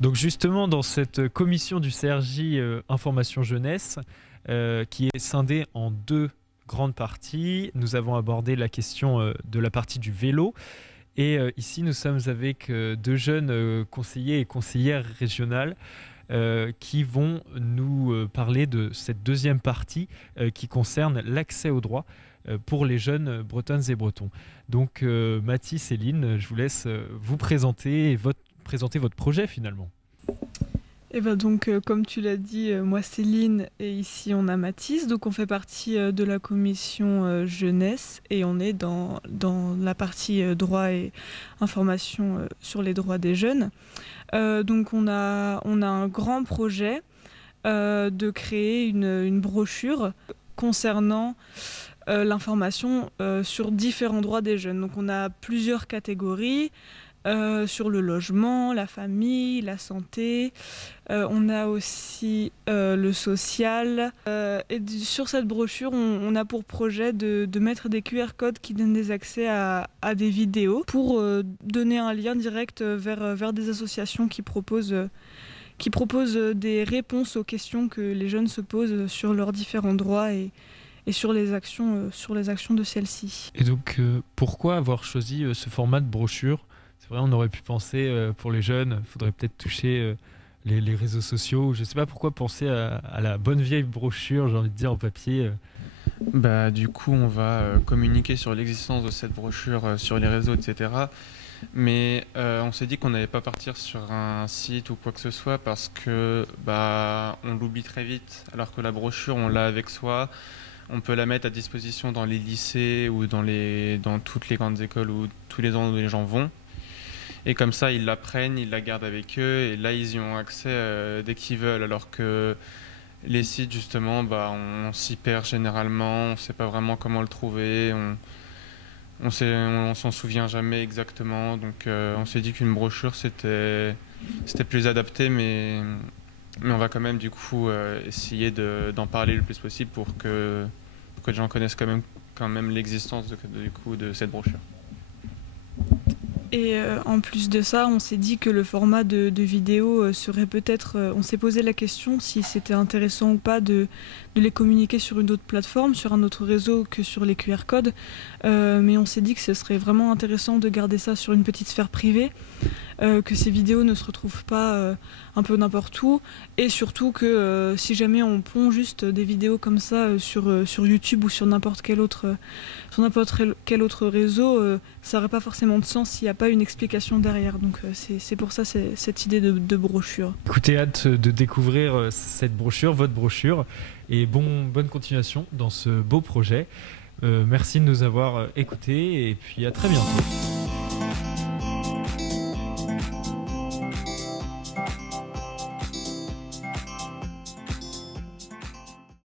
Donc justement, dans cette commission du CRJ Information Jeunesse, qui est scindée en deux grandes parties, nous avons abordé la question de la partie du vélo. Et ici, nous sommes avec deux jeunes conseillers et conseillères régionales qui vont nous parler de cette deuxième partie qui concerne l'accès au droit pour les jeunes bretonnes et bretons. Donc Mathis, Céline, je vous laisse vous présenter présenter votre projet finalement. Et ben donc, comme tu l'as dit, moi Céline et ici on a Mathis, donc on fait partie de la commission jeunesse et on est dans la partie droit et information sur les droits des jeunes. Donc on a un grand projet de créer une brochure concernant l'information sur différents droits des jeunes. Donc on a plusieurs catégories. Sur le logement, la famille, la santé. On a aussi le social. Sur cette brochure, on a pour projet de mettre des QR codes qui donnent des accès à des vidéos pour donner un lien direct vers des associations qui proposent des réponses aux questions que les jeunes se posent sur leurs différents droits et sur les actions de celles-ci. Et donc, pourquoi avoir choisi ce format de brochure ? C'est vrai, on aurait pu penser pour les jeunes, il faudrait peut-être toucher les réseaux sociaux. Je ne sais pas pourquoi penser à la bonne vieille brochure, j'ai envie de dire, en papier. Du coup, on va communiquer sur l'existence de cette brochure sur les réseaux, etc. Mais on s'est dit qu'on n'allait pas partir sur un site ou quoi que ce soit parce que on l'oublie très vite. Alors que la brochure, on l'a avec soi. On peut la mettre à disposition dans les lycées ou dans toutes les grandes écoles ou tous les endroits où les gens vont. Et comme ça, ils la prennent, ils la gardent avec eux, et là, ils y ont accès dès qu'ils veulent. Alors que les sites, justement, on s'y perd généralement, on ne sait pas vraiment comment le trouver, on s'en souvient jamais exactement. Donc, on s'est dit qu'une brochure, c'était plus adapté, mais on va quand même, du coup, essayer d'en parler le plus possible pour que les gens connaissent quand même l'existence de cette brochure. Et en plus de ça, on s'est dit que le format de vidéo serait peut-être... on s'est posé la question si c'était intéressant ou pas de les communiquer sur une autre plateforme, sur un autre réseau que sur les QR codes. Mais on s'est dit que ce serait vraiment intéressant de garder ça sur une petite sphère privée, que ces vidéos ne se retrouvent pas un peu n'importe où. Et surtout que si jamais on pond juste des vidéos comme ça sur YouTube ou sur n'importe quel autre réseau, ça n'aurait pas forcément de sens s'il n'y a pas une explication derrière. Donc c'est pour ça cette idée de brochure. Écoutez, hâte de découvrir cette brochure, votre brochure, et bonne continuation dans ce beau projet. Merci de nous avoir écoutés et puis à très bientôt.